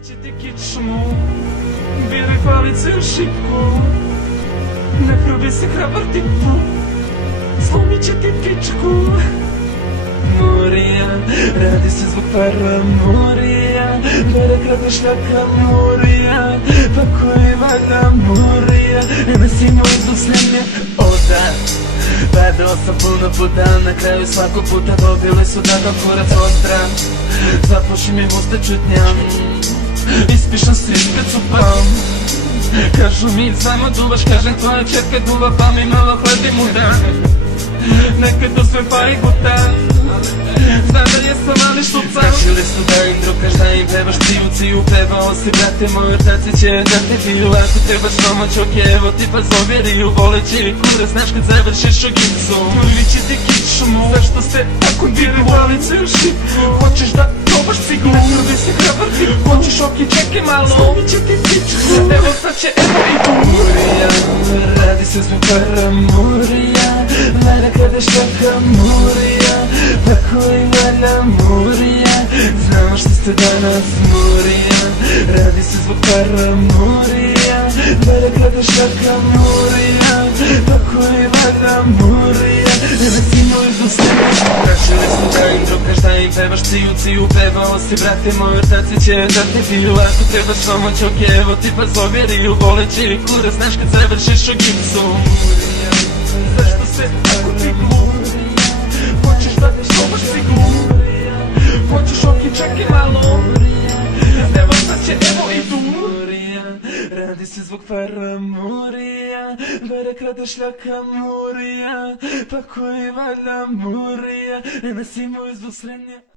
Wiecie takie czmu, bierę palicę szybko, na prawie se krawartyku, złomicie ty piczku. Moria, radi se zbog paramoria, bere krade šljaka Moria, pakuje valjda Moria, ne si moj doslednje oda. Padao sam puno puta, na kraju svakog puta dobili su da ga kurac ostran. Zapuši mi usta čutnjam, ispišam si kad su pam. Kažu mi samo duvaš, kažem tvoja čerka duva, pa mi malo hledi mu dan. Nekad uzmem pa i gutam, znam da jesam ali štucam. Kašili su da im drugaš, da im pevaš ciju, pevao si brate moj, ortaci će da te biju. Ako trebaš pomoć, okej, evo ti pa zoveriju, voleći i kure, znaš kad završiš u gipsu. Ili će ti kičmu, zašto se tako diri valice u šipu. Hoćeš da probaš cigu, ne prvi si hrabar ti, hoćeš okej, čekaj malo, slomi će ti pičku. Evo sad će, evo i tu Moria, radi se zbog paramorija, mene kada šljaka Moria, tako i valja Moria, znamo što ste danas Moria, radi se zbog paramorija, mene kada šljaka Moria, tako i valja Moria, ne si moj doslednje. Tražili su da im drugaš, da im pevaš ciju, pevao si brate moj, ortaci će da te biju. Ako trebaš pomoć, okej, evo ti pa zoveriju, voleći i kurac, znaš kad završiš u gipsu. Zašto se tako ti glup, hoćeš da probaš cigu, hoćeš okej, čekaj malo, evo sad će, evo i tu. Radi se zbog paramorija, bere krade šljaka Moria, pa koji valja Moria, ne si moj zbog srednje